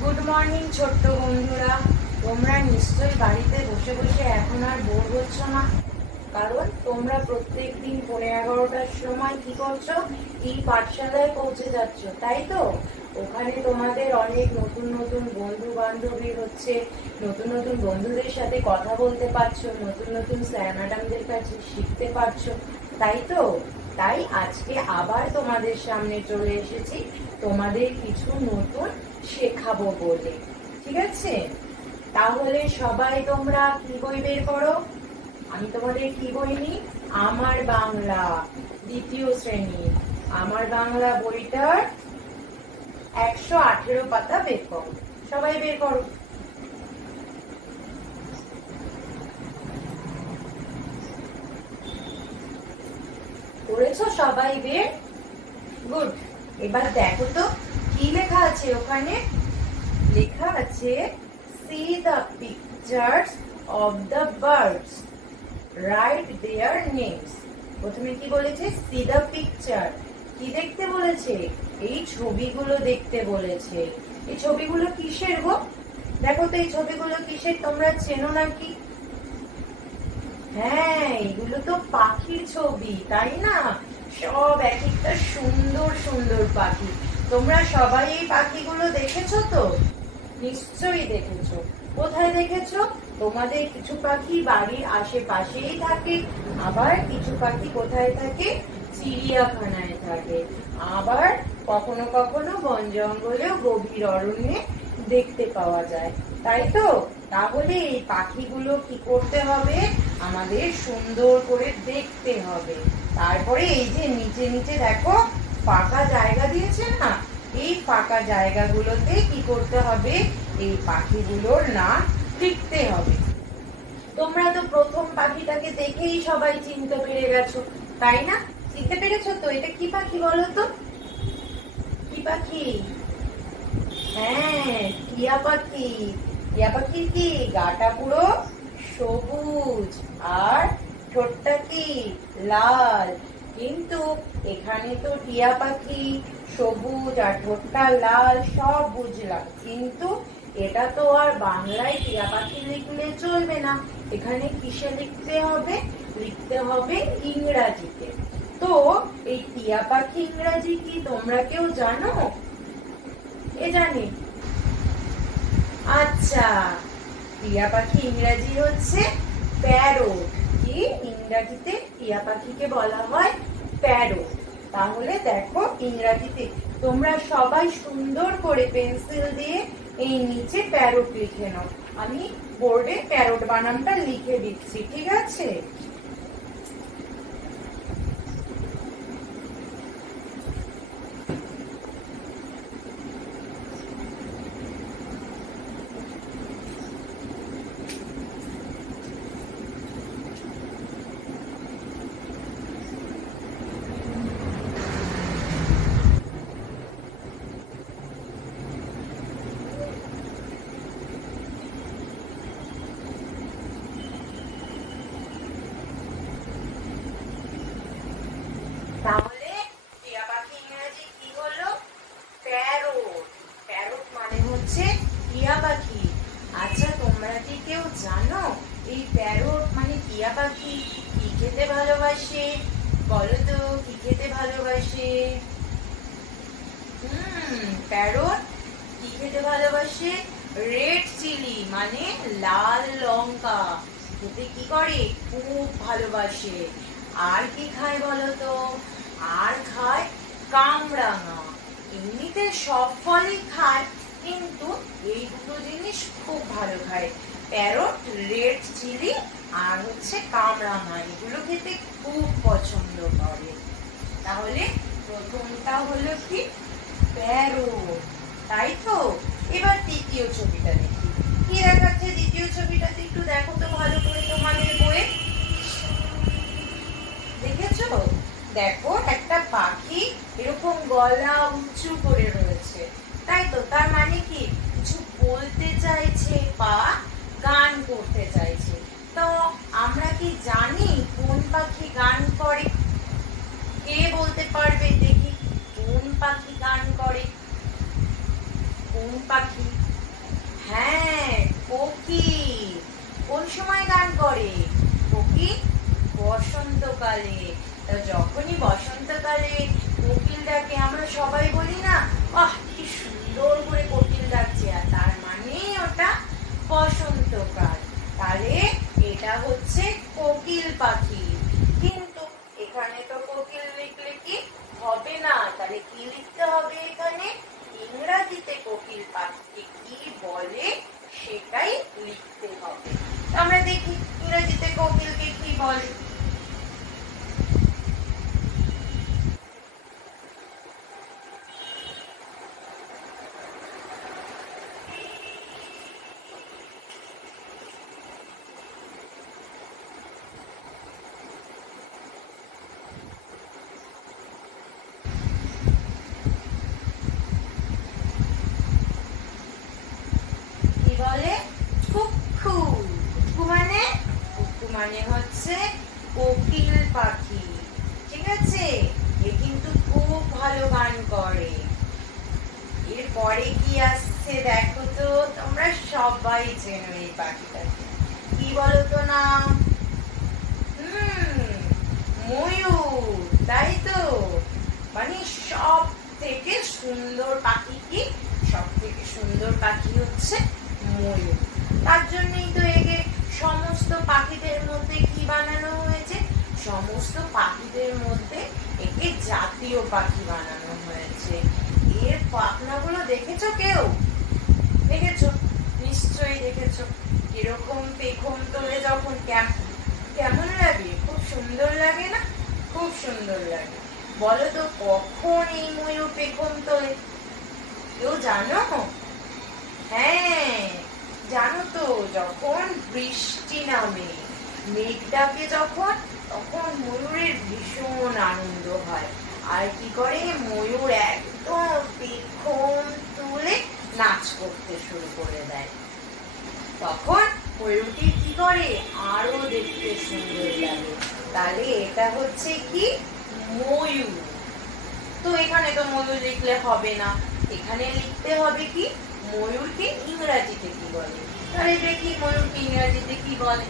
Good morning ছোট্ট বন্ধুরা, তোমরা নিশ্চয়ই বাড়িতে বসে বসে এখন আর বোর হচ্ছ না। কারণ তোমরা প্রত্যেক দিন 11:30টার সময় কি করছো? এই পাঠশালায় পৌঁছে যাচ্ছ, তাই তো? ওখানে তোমাদের অনেক নতুন নতুন বন্ধু বান্ধবী হচ্ছে, নতুন নতুন বন্ধুদের সাথে কথা বলতে পারছো, নতুন নতুন স্যার ম্যাডামদের কাছে শিখতে পারছো, তাই তো? তাই আজকে আবার তোমাদের সামনে চলে এসেছি তোমাদের কিছু নতুন শেখাবো বলে। ঠিক আছে, তাহলে সবাই তোমরা কি বই বের করো? আমি তোমাদের কি বই নিই? আমার বাংলা দ্বিতীয় শ্রেণী আমার বাংলা বইটার 118 পাতা বের করো। সবাই বের করো। করেছো সবাই বের? গুড। এবার দেখো তো কি লেখা আছে ওখানে। লেখা আছে see the pictures of the birds, write their names। প্রথমে কি বলেছে? see the picture, কি দেখতে বলেছে? এই ছবিগুলো দেখতে বলেছে। এই ছবিগুলো কিসের গো? দেখো তো এই ছবিগুলো কিসের, তোমরা চেনো নাকি? হ্যাঁ, এগুলো তো পাখির ছবি, তাই না? সব এক একটা সুন্দর সুন্দর পাখি। তোমরা সবাই এই পাখিগুলো দেখেছো তো? নিশ্চয়ই দেখেছো। কোথায় দেখেছো? তোমাদের কিছু পাখি বাড়ির আশেপাশেই থাকে, আবার কিছু পাখি কোথায় থাকে? চিড়িয়াখানায় থাকে, আবার কখনো কখনো বন জঙ্গলেও গভীর অরণ্যে দেখতে পাওয়া যায়, তাই তো? তাহলে এই পাখিগুলো কি করতে হবে? আমাদের সুন্দর করে দেখতে হবে। তারপরে এই যে নিচে নিচে দেখো ফাঁকা জায়গা দিয়েছে না, এই ফাঁকা জায়গাগুলোতে কি করতে হবে? এই পাখিগুলোর নাম লিখতে হবে। তোমরা তো প্রথম পাখিটাকে দেখেই সবাই চিনতে পেরে গেছো, তাই না? চিনতে পেরেছো তো? এটা কি পাখি বলো তো? কি পাখি? হ্যাঁ, টিয়া পাখি। টিয়া পাখির কি গাটা পুরো সবুজ আর ঠোঁটটা কি লাল। কিন্তু এখানে তো টিয়া পাখি সবুজ আর ঠোঁটটা লাল, সব বুঝলাম, কিন্তু এটা তো আর বাংলায় টিয়া পাখি লিখলে চলবে না। এখানে কিসে লিখতে হবে? লিখতে হবে ইংরাজিতে। তো এই টিয়া পাখি ইংরাজি কি তোমরা কেউ জানো? এ জানি। আচ্ছা, টিয়া পাখি ইংরাজি হচ্ছে প্যারট। কি ইংরাজিতে টিয়া পাখিকে বলা হয় প্যারট। তাহলে দেখো ইংরাজিতে তোমরা সবাই সুন্দর করে পেন্সিল দিয়ে এই নিচে প্যারট লিখে নাও। আমি বোর্ডে প্যারট বানানটা লিখে দিচ্ছি, ঠিক আছে? তাহলে টিয়া পাখি ইংরেজি কি হলো? প্যারট। প্যারট মানে হচ্ছে টিয়া পাখি। আচ্ছা, তোমরা কি কেউ জানো এই প্যারট মানে টিয়া পাখি কি খেতে ভালোবাসে? বলো তো কি খেতে ভালোবাসে? প্যারট কি খেতে ভালোবাসে? রেড চিলি মানে লাল লঙ্কা খেতে কি করে? খুব ভালোবাসে। আর কি খায় বলো তো? আর খায় কামরাঙা। এমনিতে সব ফলই খায়, কিন্তু এই দুটো জিনিস খুব ভালো খায়। প্যারট রেড চিলি আর হচ্ছে কামরাঙা, এগুলো খেতে খুব পছন্দ করে। তাহলে প্রথমটা হলো কি? প্যারট, তাই তো? এবার দ্বিতীয় ছবিটা দেখি। কি দেখাচ্ছে দ্বিতীয় ছবিটাতে? একটু দেখো তো ভালো করে তোমাদের বইয়ে। দেখেছো? দেখো একটা পাখি এরকম গলা উঁচু করে রয়েছে, তাই তো? তার মানে কি কিছু বলতে চাইছে বা গান করতে চাইছে। তো আমরা কি জানি কোন পাখি গান করে? কে বলতে পারবে দেখি কোন পাখি গান করে? কোন বসন্তকালে। তো যখনই বসন্তকালে কোকিল ডাকে আমরা সবাই বলি না, আহ কি সুন্দর করে কোকিল ডাকছে, আর তার মানে ওটা বসন্তকাল। তাহলে এটা হচ্ছে কোকিল পাখি। কিন্তু এখানে তো কোকিল লিখলে কি হবে না, তাহলে কি লিখতে হবে এখানে? ইংরাজিতে কোকিল পাখিকে কি বলে সেটাই লিখতে হবে। আমরা দেখি ইংরেজিতে কোকিলকে কি বলে। বলে কুক্কু। কুক্কু মানে হচ্ছে কোকিল পাখি। ঠিক আছে, এ কিন্তু খুব ভালো গান করে। এরপরে কি আসছে দেখো তো, তোমরা সবাই চেনো এই পাখিটাকে। কি বলো তো নাম? ময়ূর, তাই তো। মানে সব থেকে সুন্দর পাখি কি? সব থেকে সুন্দর পাখি হচ্ছে ময়ূর। তার জন্যই তো একে সমস্ত পাখিদের মধ্যে কি বানানো হয়েছে? সমস্ত পাখিদের মধ্যে একে জাতীয় পাখি বানানো হয়েছে। এর পাখনাগুলো দেখেছো কেউ? দেখেছো? নিশ্চয়ই দেখেছো। কিরকম পেখম তোলে যখন, কেমন লাগে? খুব সুন্দর লাগে না? খুব সুন্দর লাগে। বলো তো কখন এই ময়ূর পেখম তোলে? কেউ জানো? হ্যাঁ জানো তো, যখন বৃষ্টি নামে, মেঘ ডাকে যখন, তখন ময়ূরের ভীষণ আনন্দ হয়। আর কি করে? ময়ূর একদম পেখম তুলে নাচ করতে শুরু করে দেয়। তখন ময়ূরটি কি করে? আরো দেখতে সুন্দর লাগে। তাহলে এটা হচ্ছে কি? ময়ূর। তো এখানে তো ময়ূর লিখলে হবে না, এখানে লিখতে হবে কি? ময়ূরকে ইংরাজিতে কি বলে। তাহলে দেখি ময়ূরকে ইংরাজিতে কি বলে।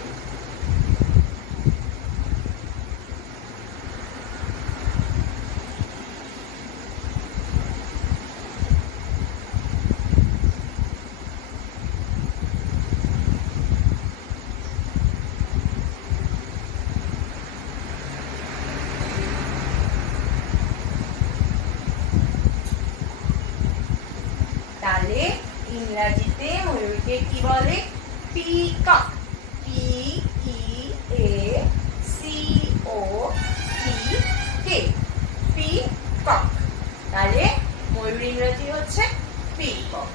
তাহলে ইংরাজিতে ময়ূরকে কি বলে? পিকক। P-E-A-C-O-C-K, peacock. তাহলে ময়ূর ইংরাজি হচ্ছে পিকক।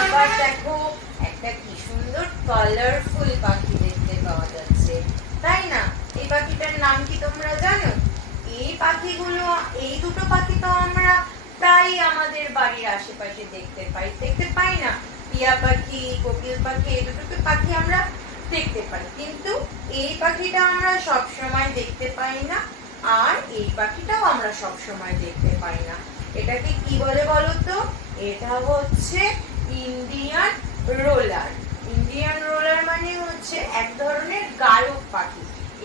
এবার দেখো একটা কি সুন্দর কালারফুল পাখি দেখতে পাওয়া যাচ্ছে, তাই না? এই পাখিটার নাম কি তোমরা জানো? এই পাখিগুলো, এই দুটো পাখি তো আমরা প্রায় আমাদের বাড়ির আশেপাশে দেখতে পাই না? টিয়া পাখি, কোকিল পাখি, এই দুটো পাখি আমরা দেখতে পাই, কিন্তু এই পাখিটা আমরা সব সময় দেখতে পাই না, আর এই পাখিটাও আমরা সব সময় দেখতে পাই না। এটাকে কি বলে বলো তো? এটা হচ্ছে ইন্ডিয়ান রোলার। ইন্ডিয়ান রোলার মানে হচ্ছে এক ধরনের গায়ক পাখি।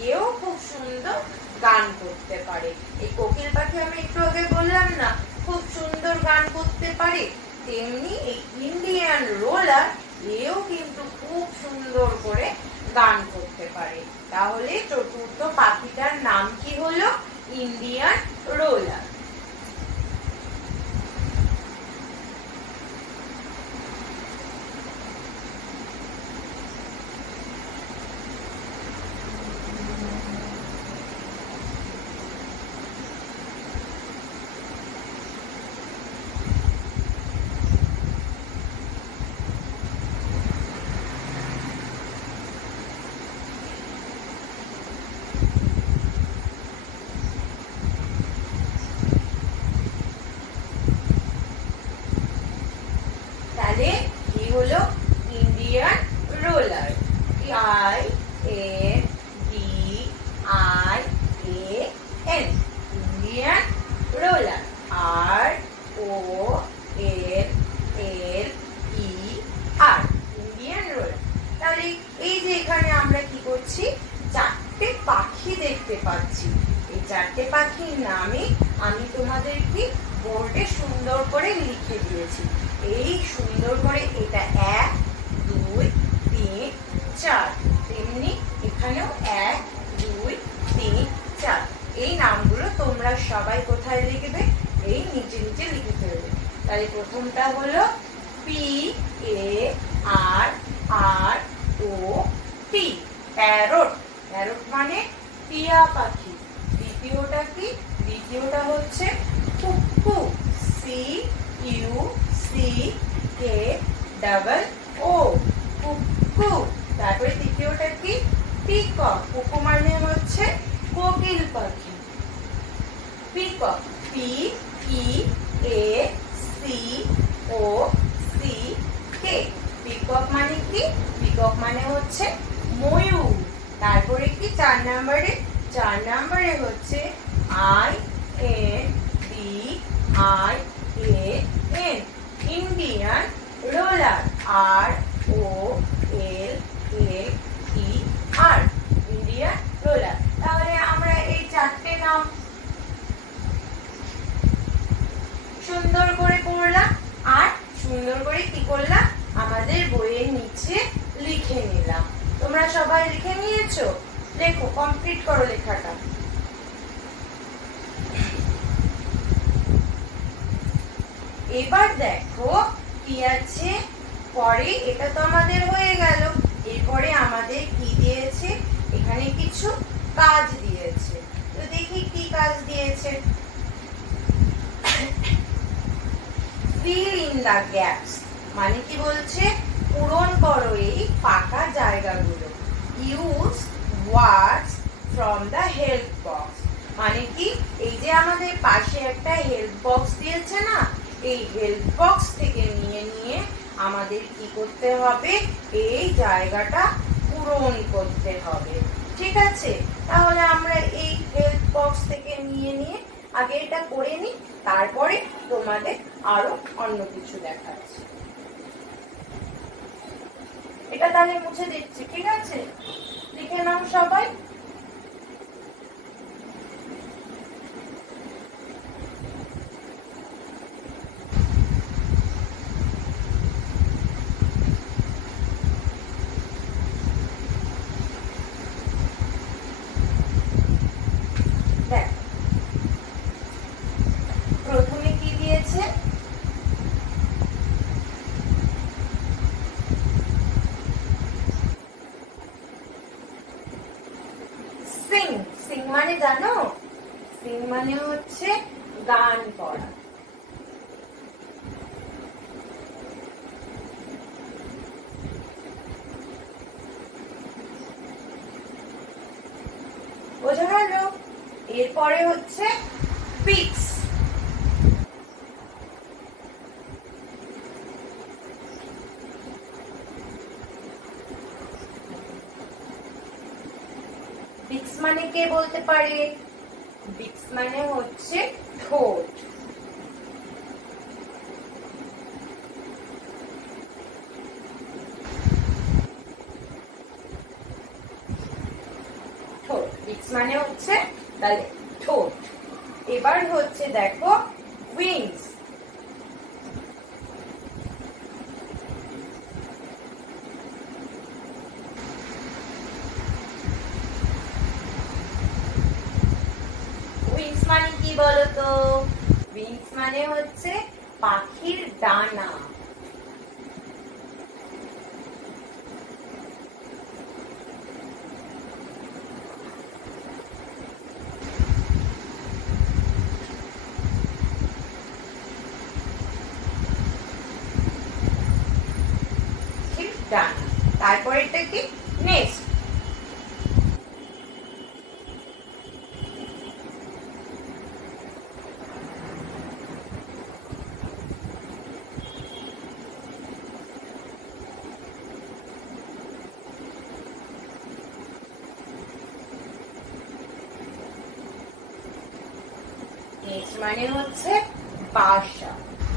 এও খুব সুন্দর গান করতে পারে। এই কোকিল পাখি আমি একটু আগে বললাম না খুব সুন্দর গান করতে পারে, তেমনি এই ইন্ডিয়ান রোলার এও কিন্তু খুব সুন্দর করে গান করতে পারে। তাহলে চতুর্থ পাখিটার নাম কি হলো? Indian roller. তাহলে কি হলো? Indian roller. I-N-D-I-A-N, Indian roller. R-O-L-L-E-R, Indian roller. তাহলে এই যে এখানে আমরা কি করছি? চারটে পাখি দেখতে পাচ্ছি। এই চারটে পাখির নামে আমি তোমাদেরকে বোর্ডে সুন্দর করে লিখে দিয়েছি। এই সুন্দর করে এটা 1 2 3 4, তেমনি এখানেও 1 2 3 4। এই নামগুলো তোমরা সবাই কোথায় লিখবে? এই নিচে নিচে লিখে ফেলবে। তাহলে প্রথমটা হলো PARROT, প্যারট। প্যারট মানে টিয়া পাখি। দ্বিতীয়টা কি? দ্বিতীয়টা হচ্ছে কুকু, CUCKO, কুকু। তারপরে তৃতীয়টা কি? পিকক। কুকু মানে হচ্ছে কোকিল পাখি। Peacock, PEACOCK। পিকক মানে কি? পিকক মানে হচ্ছে ময়ূর। তারপরে কি 4 নম্বরে? 4 নম্বরে হচ্ছে INDIAN, Indian roller, ROLLER, Indian roller. তাহলে আমরা এই চারটে নাম সুন্দর করে পড়লাম, আর সুন্দর করে কি করলাম? আমাদের বইয়ের নিচে লিখে নিলাম। তোমরা সবাই লিখে নিয়েছো? লেখো, কমপ্লিট করো লেখাটা। এবার দেখো কি আছে পরে। এটা তো আমাদের হয়ে গেল। এরপরে আমাদের কি দিয়েছে? এখানে কিছু কাজ দিয়েছে। তো দেখি কি কাজ দিয়েছে। fill in the gaps, মানে কি বলছে? পূরণ করো এই ফাঁকা জায়গাগুলো। use words from the help box, মানে কি? এই যে আমাদের পাশে একটা হেল্প বক্স দিয়েছে না, এই হেল্প বক্স থেকে নিয়ে নিয়ে আমাদের কি করতে হবে? এই জায়গাটা পূরণ করতে হবে। ঠিক আছে? তাহলে আমরা এই হেল্প বক্স থেকে নিয়ে নিয়ে আগে এটা করে নিই, তারপরে তোমাদের আরো অন্য কিছু দেখাচ্ছি। এটা তাহলে মুছে দিচ্ছি, ঠিক আছে? লিখে নাও সবাই। প্রথমে কি দিয়েছে? সিং। সিং মানে জানো? সিং মানে হচ্ছে গান করা। বোঝা গেল? এরপরে হচ্ছে পিক্স। পিক্স মানে কে বলতে পারে? পিক্স মানে হচ্ছে ঠোঁট। ঠোঁট, পিক্স মানে হচ্ছে তাহলে ঠোঁট। এবার হচ্ছে দেখো উইংস। উইংস মানে কি বলতো? উইংস মানে হচ্ছে পাখির ডানা। ডানা। তারপর এটা কি? নেক্সট। নেক্সট মানে হচ্ছে বাসা।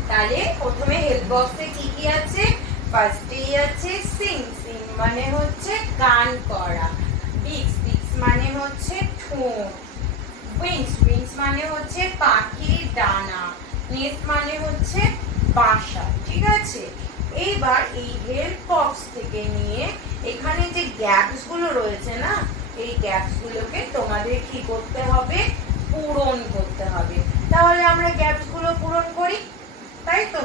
তাহলে প্রথমে হেল্প বক্সে কি কি আছে? ফার্স্টেই আছে সিং। সিং মানে হচ্ছে গান করা। বিক্স। বিক্স মানে হচ্ছে ঠোঁট। উইংস, উইংস মানে হচ্ছে পাখির ডানা, নেস্ট মানে হচ্ছে বাসা, ঠিক আছে। এইবার এই হেল্প বক্স থেকে নিয়ে এখানে যে গ্যাপস গুলো রয়েছে না, এই গ্যাপস গুলোকে তোমাদের কি করতে হবে, পূরণ করতে হবে। তাহলে আমরা গ্যাপস গুলো পূরণ করি, তাই তো।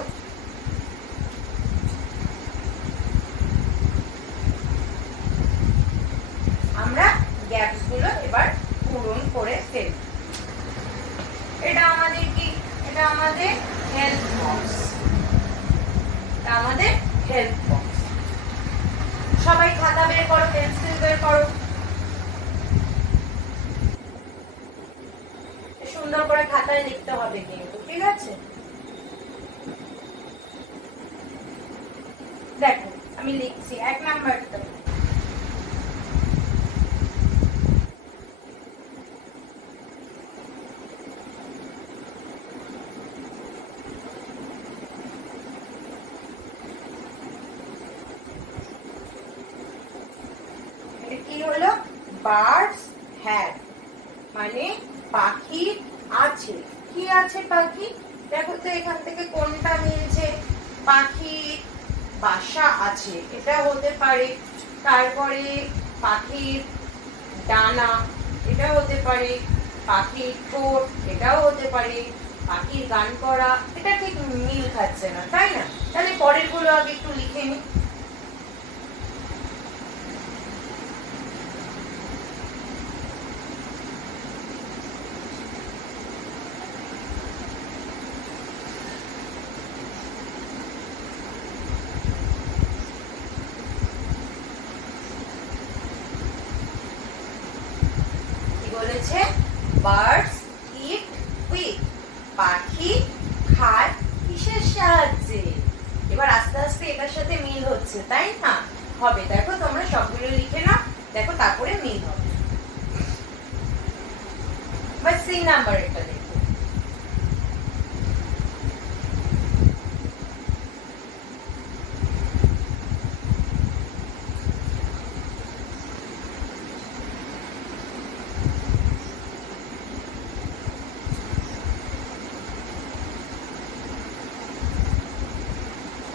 আমরা গ্যাপস গুলো এবার পূরণ করে ফেলব। এটা আমাদের কি, এটা আমাদের হেল্প বক্স, এটা আমাদের হেল্প বক্স। সবাই খাতা বের করো, পেন্সিল বের করো, সুন্দর করে খাতায় লিখতে হবে কিন্তু, ঠিক আছে। দেখো আমি লিখছি 1 নাম্বারটা। কি হলো, বার্ডস হ্যাভ, মানে পাখি আছে। কি আছে পাখি, দেখো তো এখান থেকে কোনটা মিলছে, পাখি বাসা আছে, এটা হতে পারে। তারপরে পাখির ডানা, এটা হতে পারে। পাখির ঠোঁট, এটাও হতে পারে। পাখির গান করা, এটা ঠিক মিল খাচ্ছে না, তাই না। তাহলে পরের গুলো আগে একটু লিখে নি। বলেছে বার্ডস ইট উইথ, পাখি খায় কিসের সাহায্যে। এবার আস্তে আস্তে এটার সাথে মিল হচ্ছে, তাই না, হবে। দেখো তোমরা সবগুলো লিখে নাও, দেখো তারপরে মিল হবে। এবার 3 নাম্বার এটা দেখো।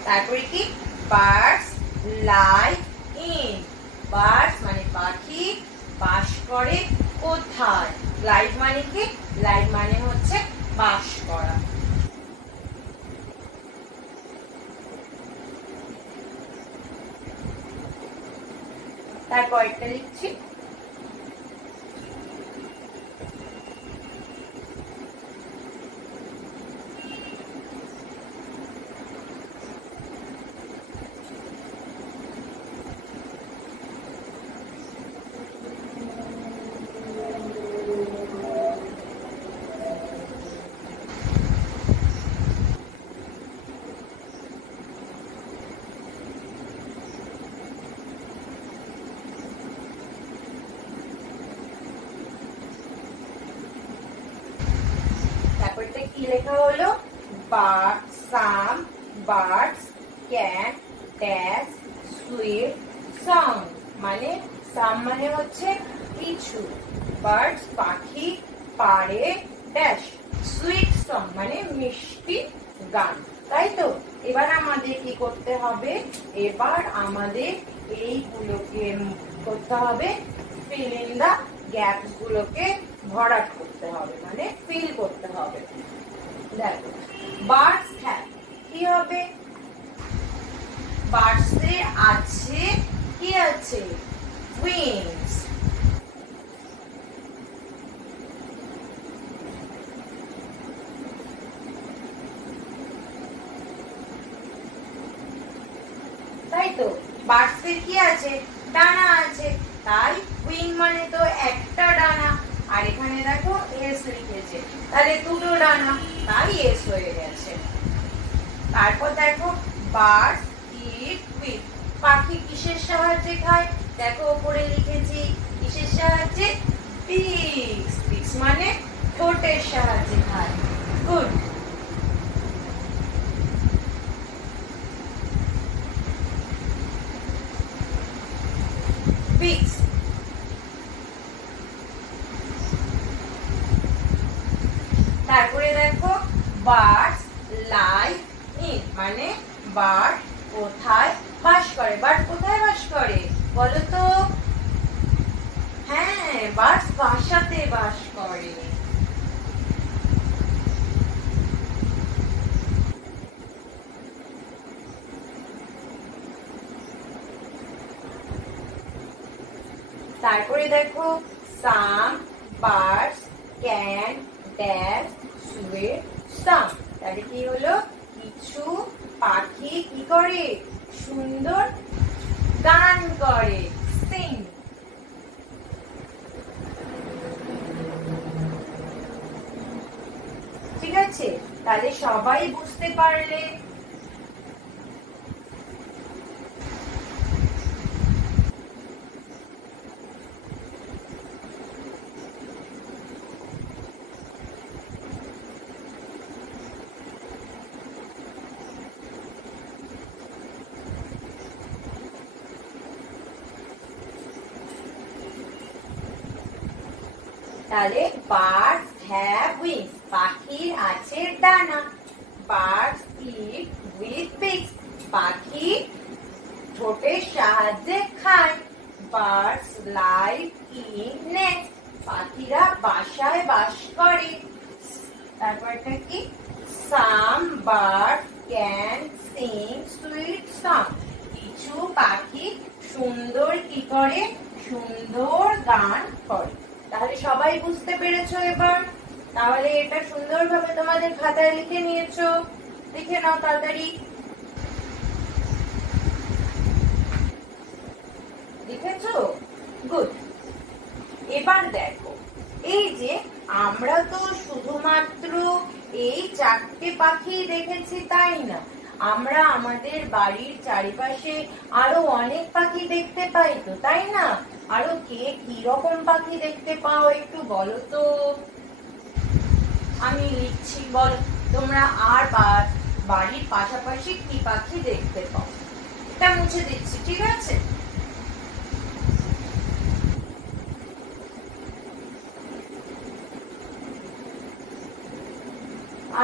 তারপরে কি, বার্ডস লাইভ ইন, বার্ডস মানে পাখি, বাস করে কোথায়। লাইভ মানে কি, লাইভ মানে হচ্ছে বাস করা। তারপর একটা লিখছি, তারপরটা কি লেখা হলো, সাম birds can dash sweet song, মানে সাম মানে হচ্ছে কিছু, বার্ডস পাখি পারে ড্যাশ, সুইট সং মানে মিষ্টি গান, তাই তো। এবার আমাদের কি করতে হবে, এবার আমাদের এইগুলোকে করতে হবে, ফিল ইন দা গ্যাপস গুলোকে ভরাট করতে হবে, মানে ফিল করতে হবে। দেখো বার্ডস হ্যাভ, কি হবে, বার্ডস এর আছে, কি আছে, উইংস। তাই তো, বার্ডস এর কি আছে, ডানা আছে, তাই উইং মানে তো একটা ডানা, আর এখানে দেখো এস লিখেছে, তাহলে দুটো ডানা, তাই এস হয়ে গেছে। তারপর দেখো বার্ডস ইট উইথ, পাখি কিসের সাহায্যে খায়, দেখো উপরে লিখেছি কিসের সাহায্যে, বিক্স, বিক্স মানে ঠোঁটের সাহায্যে খায়, গুড। বিক্স তারপরে দেখো বার্ডস লাইভ ইন, মানে বার্ড কোথায় বাস করে। বার্ড কোথায় বাস করে বলো তো? হ্যাঁ, বার্ডস বাসাতে বাস করে। তারপরে দেখো সাম birds can dash sweet song, তাহলে কি হলো? কিছু পাখি কি করে? সুন্দর গান করে, সিং। ঠিক আছে, তাহলে সবাই বুঝতে পারলে। তাহলে বার্ডস হ্যাভ উইংস, পাখির আছে ডানা। বার্ডস ইট উইথ বিক্স, পাখি ঠোঁটের সাহায্যে খায়। বার্ডস লাইভ ইন নেস্ট, পাখিরা বাসায় বাস করে। তারপরটা কি? Some bird can sing sweet song, কিছু পাখি সুন্দর কি করে? সুন্দর গান করে। তাহলে সবাই বুঝতে পেরেছো এবার? তাহলে এটা সুন্দরভাবে তোমাদের খাতায় লিখে নিয়েছো, লিখে নাও তাড়াতাড়ি। লিখেছো? গুড। এবার দেখো, এই যে আমরা তো শুধুমাত্র এই 4টে পাখি দেখেছি তাই না, আমরা আমাদের বাড়ির চারিপাশে আরো অনেক পাখি দেখতে পাই তো, তাই না? আরো কে কি রকম পাখি দেখতে পাও একটু বলো তো। আমি লিখছি, বলো তোমরা। আর বাড়ির পাশাপাশি কি পাখি দেখতে পাও? এটা মুছে দিচ্ছি, ঠিক আছে?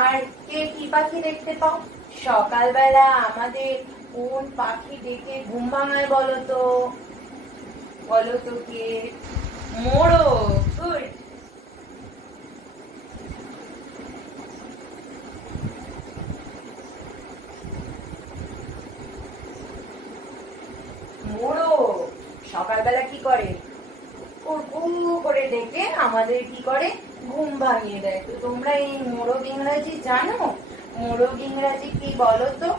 আর কে কি পাখি দেখতে পাও? সকালবেলা আমাদের কোন পাখি দেখে ঘুম ভাঙায় বলো তো? বলো তো কে? মোরগ। গুড। মোরগ সকালবেলা কি করে? করে ডেকে আমাদের কি করে? ঘুম ভাঙিয়ে দেয়। তো তোমরা এই মোরগ ইংরাজি জানো? মোরগ ইংরাজি কি বলো তো?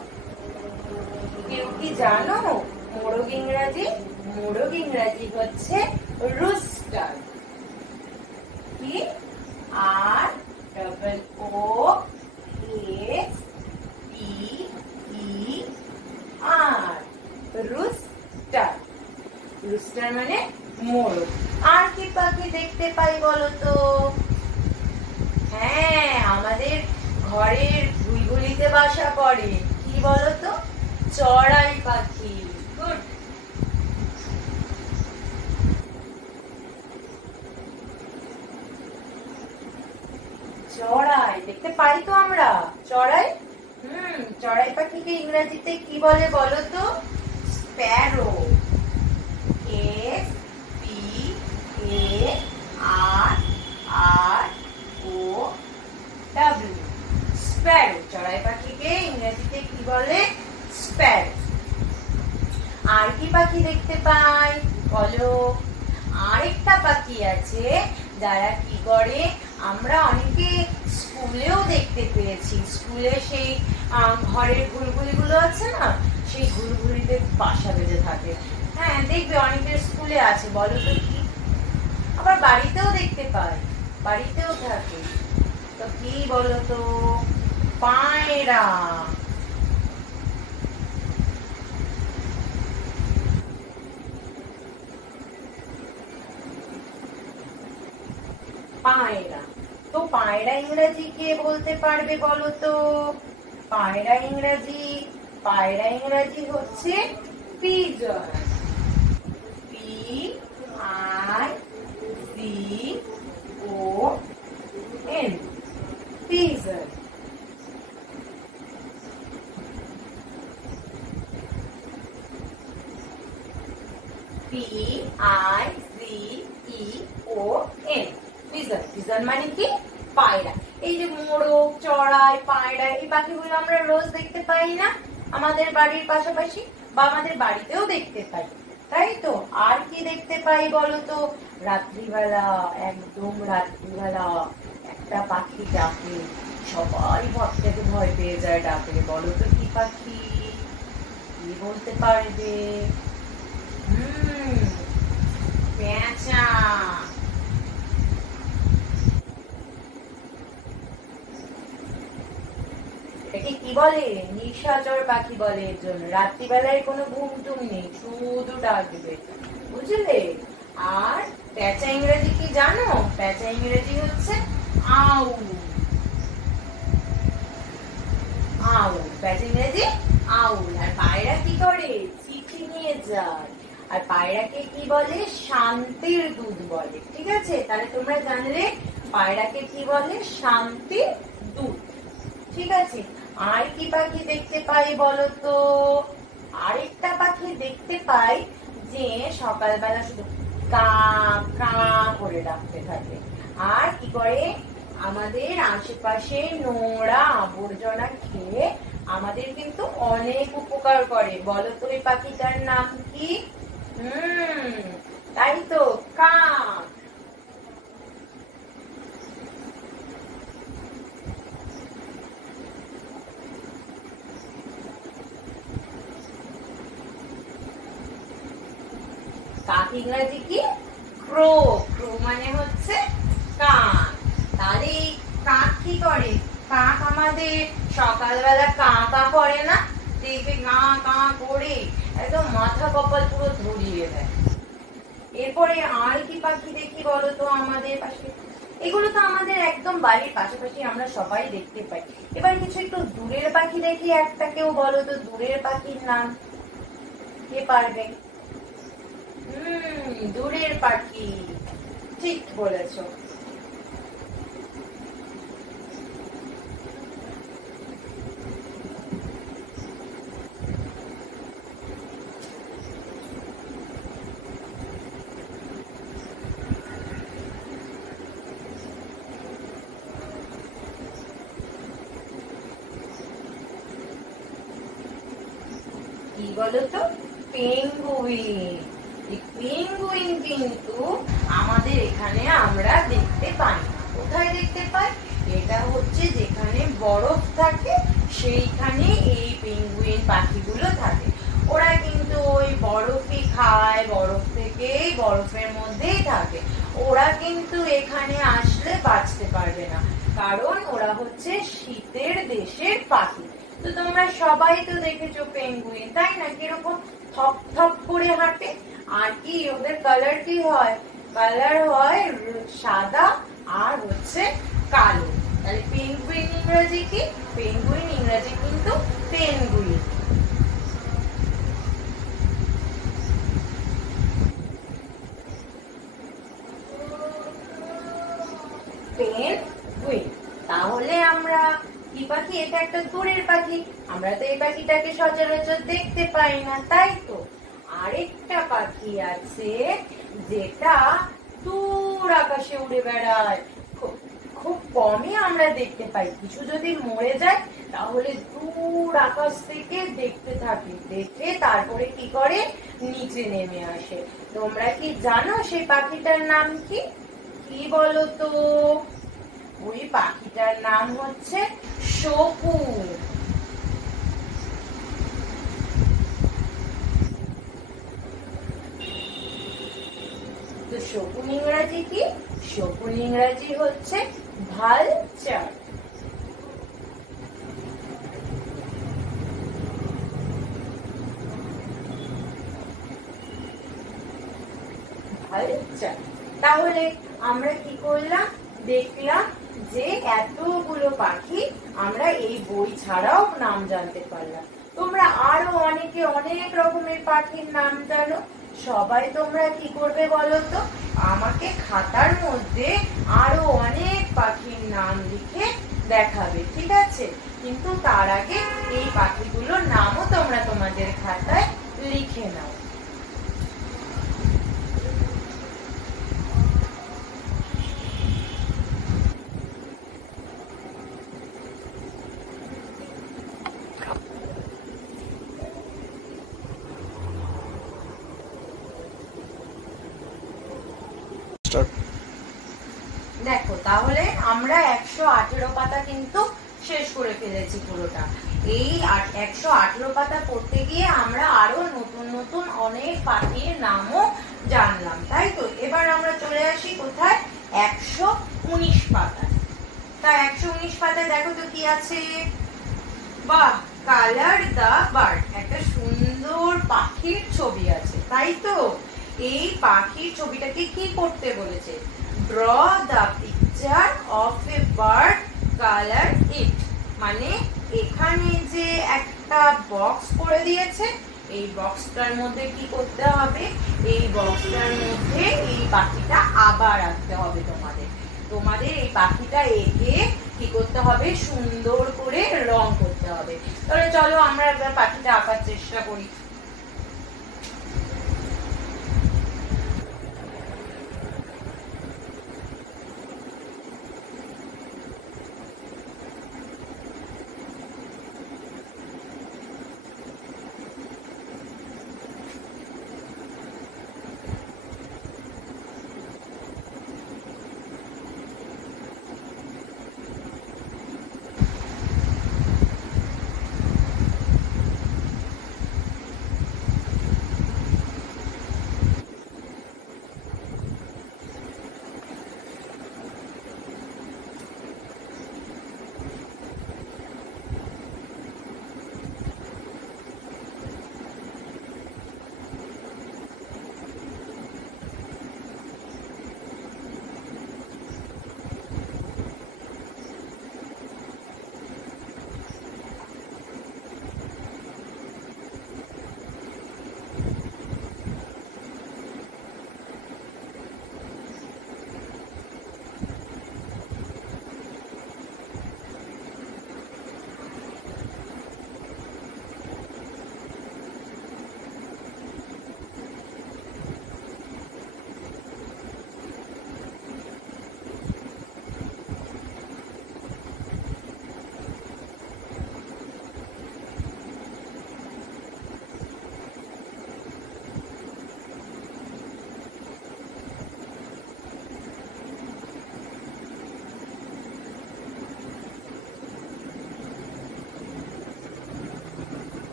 কেউ কি জানো মোরগ ইংরাজি? মোরগ ইংরাজি হচ্ছে রুস্টার। কি? R double O S P E R, rooster. Rooster মানে মোরগ। আর কি পাখি দেখতে পাই বলো তো? হ্যাঁ, আমাদের ঘরের গুলগুলিতে বাসা করে। কি বলো তো? চড়াই পাখি। গুড। চড়াই দেখতে পাই তো আমরা। চড়াই, চড়াই পাখিকে ইংরেজিতে কি বলে বলো তো? Sparrow. S P A R R O W, sparrow. চড়াই পাখিকে ইংরেজিতে কি বলে? স্প্যারো। আর কি পাখি দেখতে পাই বলো? আরেকটা পাখি আছে যারা কি করে, আমরা অনেকে স্কুলেও দেখতে পেয়েছি। স্কুলে সেই ঘরের ঘুলঘুলিগুলো আছে না, সেই ঘুলঘুলিতে বাসা বেঁধে থাকে। হ্যাঁ, দেখবে অনেকের স্কুলে আছে। বলো তো কি? আবার বাড়িতেও দেখতে পাই, বাড়িতেও থাকে। তো কি বলো তো? পায়রা। পায়রা। তো পায়রা ইংরেজি কে বলতে পারবে বলো তো? পায়রা ইংরেজি হচ্ছে pigeon. P I C O N, pigeon. P-I-G-E-O-N. Pigeon. Pigeon মানে কি? পায়রা। এই যে মোরগ, চড়াই, পায়রা এই পাখিগুলো আমরা রোজ দেখতে পাই না আমাদের বাড়ির পাশাপাশি, বা আমাদের বাড়িতেও দেখতে পাই, তাই তো? আর কি দেখতে পাই বলো তো? রাত্রিবেলা, একদম রাত্রিবেলা একটা পাখি ডাকে, সবাই ভয় থেকে ভয় পেয়ে যায় ডাকলে। বলো তো কি পাখি? কি বলতে পারবে? পেঁচা। একে কি বলে? নিশাচর পাখি বলে এর জন্য। রাত্রিবেলায় কোনো ঘুম টুম নেই, শুধু ডাকবে, বুঝলে? আর পেঁচা ইংরেজি কি জানো? পেঁচা ইংরেজি হচ্ছে আউল। আউল, পেঁচা ইংরেজি আউল। আর পায়রা কি করে? চিঠি নিয়ে যায়। আর পায়রাকে কি বলে? শান্তির দূত বলে। ঠিক আছে, তাহলে তোমরা জানলে পায়রাকে কি বলে? শান্তির দূত। ঠিক আছে, আর কি পাখি দেখতে পাই বলো তো? আরেকটা পাখি দেখতে পাই যে সকালবেলা শুধু কা কা করে ডাকতে থাকে। আর কি করে? আমাদের আশেপাশে নোংরা আবর্জনা খেয়ে আমাদের কিন্তু অনেক উপকার করে। বলো তো এই পাখিটার নাম কি? তাই তো, কাক। কাক ইংরেজি কি? ক্রো। ক্রো মানে হচ্ছে কাক। তাহলে কাক কি করে? কাক আমাদের সকালবেলা কা কা করে না? দেখবে কা কা করে একদম মাথা কপাল পুরো ধরিয়ে দেয়। এরপরে আর কি পাখি দেখি বলো তো আমাদের পাশে? এগুলো তো আমাদের একদম বাড়ির পাশাপাশি আমরা সবাই দেখতে পাই। এবার কিছু একটু দূরের পাখি দেখি, একটা কেউ বলো তো দূরের পাখির নাম? কে পারবে? দূরের পাখি, ঠিক বলেছ। কি বলতো? পেঙ্গুইন। পেঙ্গুইন কিন্তু আমাদের এখানে আমরা দেখতে পাই না। কোথায় দেখতে পাই? এটা হচ্ছে যেখানে বরফ থাকে সেইখানে এই পেঙ্গুইন পাখিগুলো থাকে। ওরা কিন্তু ওই বরফই খায়, বরফ থেকেই বরফের মধ্যেই থাকে। ওরা কিন্তু এখানে আসলে বাঁচতে পারবে না, কারণ ওরা হচ্ছে শীতের দেশের পাখি। তো তোমরা সবাই তো দেখেছো পেঙ্গুইন, তাই না? কিরকম থপ থপ করে হাঁটে। আর কি ওদের কালার কি হয়? কালার হয় সাদা আর হচ্ছে কালো। তাহলে পেঙ্গুইন ইংরেজি কি? পেঙ্গুইন ইংরেজি কিন্তু পেঙ্গুইন। পেঙ্গুইন। তাহলে আমরা কি পাখি? এটা একটা দূরের পাখি, আমরা তো এই পাখিটাকে সচরাচর দেখতে পাই না, তাই তো? আরেকটা পাখি আছে যেটা দূর আকাশে উড়ে বেড়ায়, খুব কমই আমরা দেখতে পাই। কিছু যদি মরে যায় তাহলে দূর আকাশ থেকে দেখতে থাকি, দেখে তারপরে কি করে? নিচে নেমে আসে। তোমরা কি জানো সেই পাখিটার নাম কি? কি বলো তো? ওই পাখিটার নাম হচ্ছে শকুন। তো শকুন ইংরাজি কি? শকুন ইংরাজি হচ্ছে ভালচার। ভালচার। তাহলে আমরা কি করলাম? দেখলাম যে এতগুলো পাখি আমরা এই বই ছাড়াও নাম জানতে পারলাম। তোমরা আরো অনেকে অনেক রকমের পাখির নাম জানো। সবাই তোমরা কি করবে বলো তো? আমাকে খাতার মধ্যে আরো অনেক পাখির নাম লিখে দেখাবে, ঠিক আছে? কিন্তু তার আগে এই পাখিগুলোর নামও তোমরা তোমাদের খাতায় লিখে নাও। দেখো, তাহলে আমরা 118 পাতা কিন্তু শেষ করে ফেলেছি পুরোটা। এই 118 পাতা পড়তে গিয়ে আমরা আরো নতুন নতুন অনেক পাখির নামও জানলাম, তাই তো? এবার আমরা চলে আসি কোথায়? 119 পাতা। তা 119 পাতায় দেখো তো কি আছে? বাহ, কালার দা বার্ড, একটা সুন্দর পাখির ছবি আছে, তাই তো? এই পাখির ছবিটাকে কি করতে বলেছে? Draw the picture of a bird, color it। মানে এখানে যে একটা বক্স করে দিয়েছে, এই বক্সটার মধ্যে কি করতে হবে? এই বক্সটার মধ্যে এই পাখিটা আবার আঁকতে হবে তোমাদের। তোমাদের এই পাখিটা এঁকে কি করতে হবে? সুন্দর করে রং করতে হবে। তাহলে চলো আমরা একবার পাখিটা আঁকার চেষ্টা করি।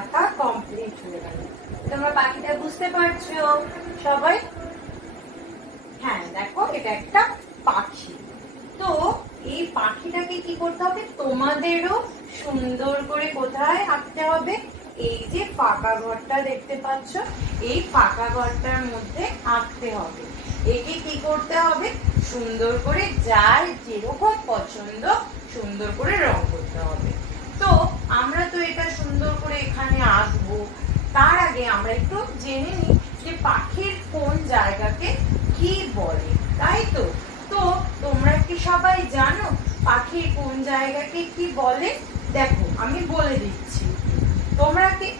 আঁকা কমপ্লিট হয়ে গেল। তোমরা পাখিটা বুঝতে পারছো সবাই? হ্যাঁ, দেখো এটা একটা পাখি। তো এই পাখিটাকে কি করতে হবে, তোমাদেরও সুন্দর করে কোথায় আঁকতে হবে, এই যে ফাঁকা ঘরটা দেখতে পাচ্ছ, এই ফাঁকা ঘরটার মধ্যে আঁকতে হবে। একে কি করতে হবে, সুন্দর করে যার যেরকম পছন্দ সুন্দর করে রং করতে হবে। তো আমরা তো এটা সুন্দর করে এখানে আঁকবো, তার আগে আমরা একটু জেনে নিই যে পাখির কোন জায়গাকে কি বলে, তাই তো? তো তোমরা কি সবাই জানো পাখির কোন জায়গাকে কি বলে? দেখো আমি বলে দিচ্ছি,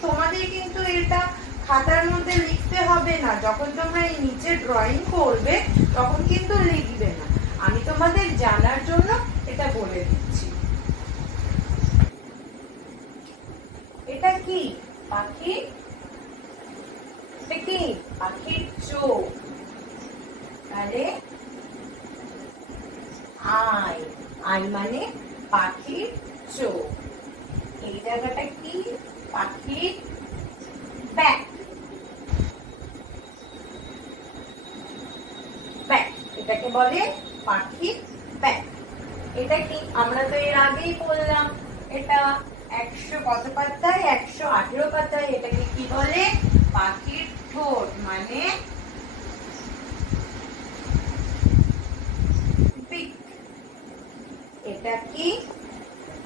তোমাদের কিন্তু এটা খাতার মধ্যে লিখতে হবে না, যখন তোমরা এই নিচে ড্রয়িং করবে তখন কিন্তু লিখবে না, আমি তোমাদের জানার জন্য এটা বলে দিচ্ছি। এটা কি পাখি? কি পাখির চোখ, তাহলে আই মানে পাখির চোখ। এই জায়গাটা কি, পাখির ব্যাক, এটাকে বলে পাখির ব্যাক। এটা কি, আমরা তো এর আগেই বললাম, এটা 100 কত পাতায়, 118 পাতায়, এটাকে কি বলে, পাখির ঠোঁট মানে পিক। এটা কি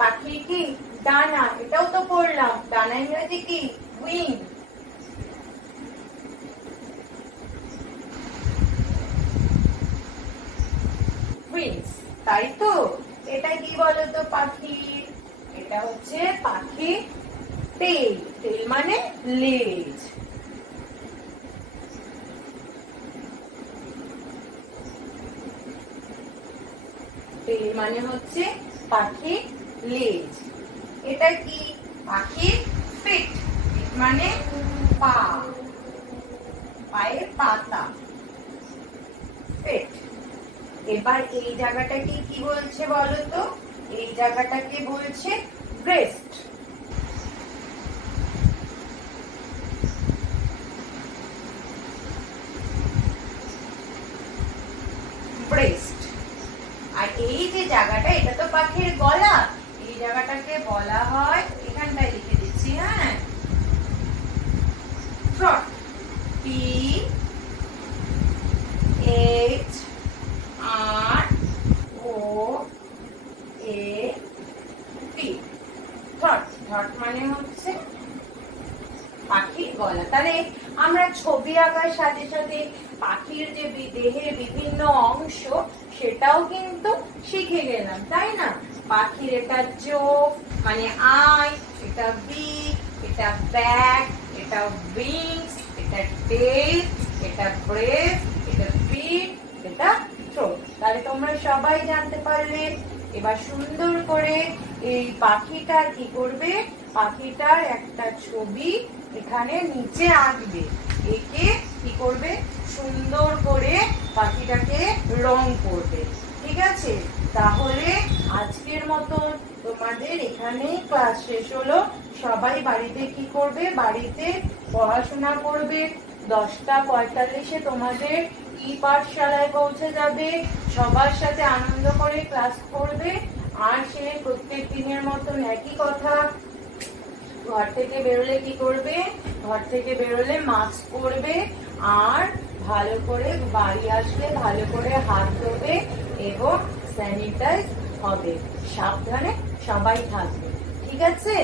পাখির কি ডানা, এটাও তো পড়লাম, ডানা ইংরেজি কি উইং। উইংস, তাই তো? এটা কি বলতো পাখি, এটা হচ্ছে পাখি টেল, টেল মানে লেজ। টেল মানে হচ্ছে পাখির লেজ। এটা কি পাখির ফিট, মানে পা, পায়ের পাতা, ফিট। এবার এই জায়গাটাকে কি বলছে বলতো, এই জায়গাটাকে বলছে ব্রেস্ট। ব্রেস্ট। আর এই যে জায়গাটা, এটা তো পাখির গলা, এই জায়গাটাকে বলা হয়, এখানটায় লিখে দিচ্ছি, হ্যাঁ, থ্রট। পি এইচ আর ও এ টি, থ্রট। থ্রট মানে হচ্ছে পাখির গলা। তাহলে আমরা ছবি আঁকার সাথে সাথে পাখির যে দেহের বিভিন্ন অংশ সেটাও কিন্তু শিখে গেলাম, তাই না? পাখির এটা চোখ মানে আই, এটা বিক, এটা ব্যাক, এটা উইংস, এটা টেল, এটা ব্রেস্ট, এটা ফিট, এটা থ্রোট। তাহলে তোমরা সবাই জানতে পারলে। এবার সুন্দর করে এই পাখিটার কি করবে, পাখিটার একটা ছবি এখানে নিচে আঁকবে, একে কি করবে, সুন্দর করে পাখিটাকে রং করবে। ঠিক আছে? তাহলে আজকের মতো তোমাদের এখানে ক্লাস শেষ হলো। সবাই বাড়িতে কি করবে, বাড়িতে পড়াশোনা করবে। 10:45 তোমাদের পাঠশালায় পৌঁছে যাবে, সবার সাথে আনন্দ করে ক্লাস করবে। আর সে প্রত্যেক দিনের মতন একই কথা, ঘর থেকে বেরোলে কি করবে, ঘর থেকে বেরোলে মাস্ক পরবে, আর ভালো করে বাড়ি আসলে ভালো করে হাত ধোবে এবং স্যানিটাইজ হবে। সাবধানে সবাই থাকবে, ঠিক আছে?